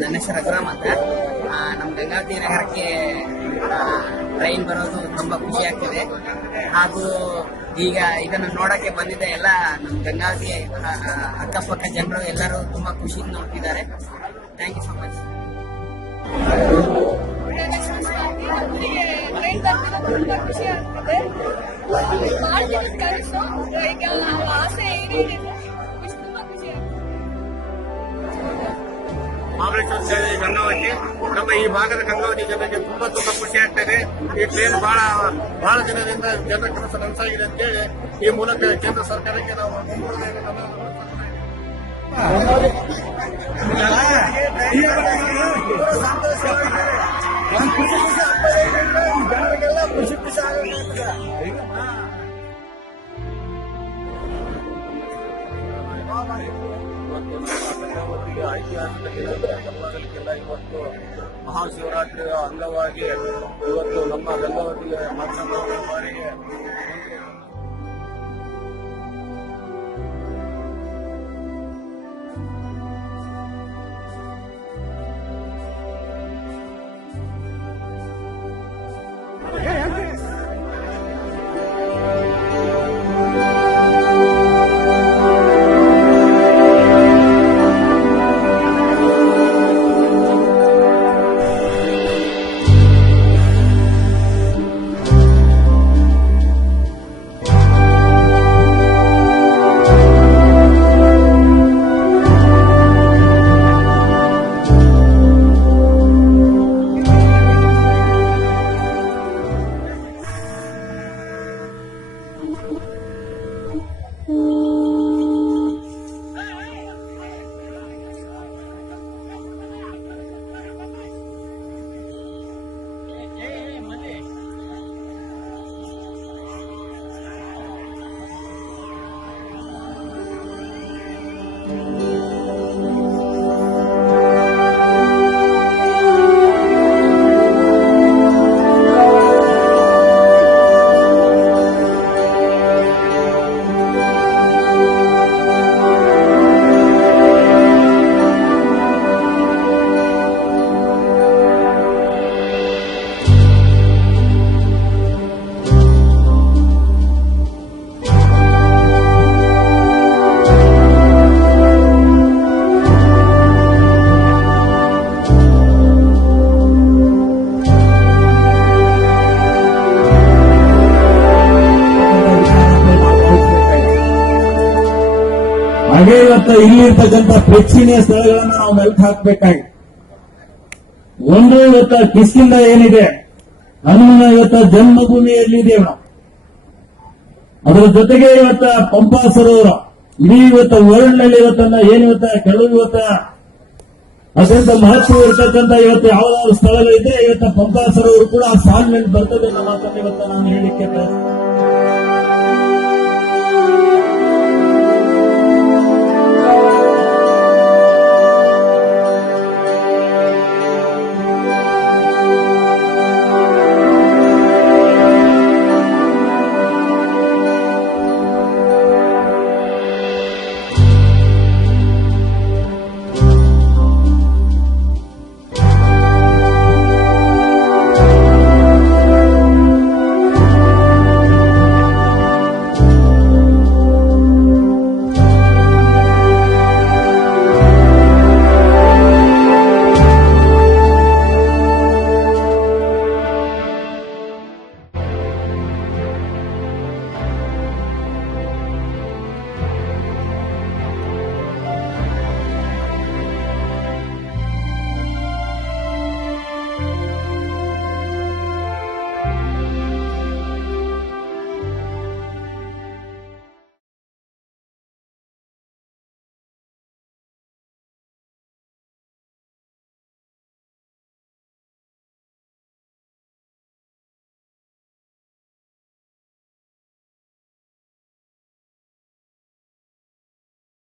ನನ್ನ ಹೆಸರು ರಘುರಾಮ್ ಅಂತ. ನಮ್ಮ ಗಂಗಾವತಿ ನಗರಕ್ಕೆ ಟ್ರೈನ್ ಬರೋದು ತುಂಬಾ ಖುಷಿ ಆಗ್ತಿದೆ. ಹಾಗೂ ಈಗ ಇದನ್ನು ನೋಡಕ್ಕೆ ಬಂದಿದ್ದ ಎಲ್ಲ ನಮ್ಮ ಗಂಗಾವತಿ ಅಕ್ಕಪಕ್ಕ ಜನರು ಎಲ್ಲರೂ ತುಂಬಾ ಖುಷಿಯಿಂದ ನೋಡ್ತಿದ್ದಾರೆ. Thank you so much. ತುಂಬಾ ಖುಷಿ ಆಗ್ತಿದೆ. ಆಸೆ ತುಂಬಾ ಖುಷಿ ಆಗ್ತದೆ. ಮಹಾಬಲೇಶ್ವರ ಸೇವೆ ಗಂಗಾವತಿ ನಮ್ಮ ಈ ಭಾಗದ ಗಂಗಾವತಿ ಜನರಿಗೆ ತುಂಬಾ ಖುಷಿ ಆಗ್ತದೆ. ಈ ಟ್ರೈನ್ ಬಹಳ ದಿನದಿಂದ ಜನರ ಕೆಲಸ ನನಸಾಗಿದೆ ಅಂತೇಳಿ ಈ ಮೂಲಕ ಕೇಂದ್ರ ಸರ್ಕಾರಕ್ಕೆ ನಾವು ಐತಿಹಾಸಿಕ ಇವತ್ತು ಮಹಾಶಿವರಾತ್ರಿಯ ಅಂಗವಾಗಿ ಇವತ್ತು ನಮ್ಮ ಗಂಗಾವತಿಗೆ ಮಾತನಾಡುವ ಬಾರಿಗೆ ಹಾಗೆ ಇವತ್ತು ಇಲ್ಲಿರ್ತಕ್ಕಂಥ ಪ್ರೇಕ್ಷಣೀಯ ಸ್ಥಳಗಳನ್ನ ನಾವು ಮೆಲ್ಕ್ ಹಾಕಬೇಕಾಗಿ ಒಂದು ಇವತ್ತ ಕಿಷ್ಕಿಂಧ ಏನಿದೆ ಹನುಮನ ಇವತ್ತ ಜನ್ಮಭೂಮಿಯಲ್ಲಿದೆ ನಾವು. ಅದರ ಜೊತೆಗೆ ಇವತ್ತ ಪಂಪಾ ಸರೋವರ ಇಡೀ ಇವತ್ತ ವರ್ಲ್ಡ್ ನಲ್ಲಿ ಇವತ್ತನ್ನ ಏನಿವತ್ತ ಕೆಲವು ಇವತ್ತ ಅತ್ಯಂತ ಮಹತ್ವ ಇರತಕ್ಕಂಥ ಇವತ್ತು ಯಾವ್ದಾದ್ರು ಸ್ಥಳಗಳಿದ್ರೆ ಇವತ್ತ ಪಂಪಾ ಸರೋವರ ಕೂಡ ಆ ಸಾಲಿನಲ್ಲಿ ಬರ್ತದೆ ಅನ್ನೋ ಮಾತನ್ನು ಇವತ್ತ ನಾನು ಹೇಳಿಕೆ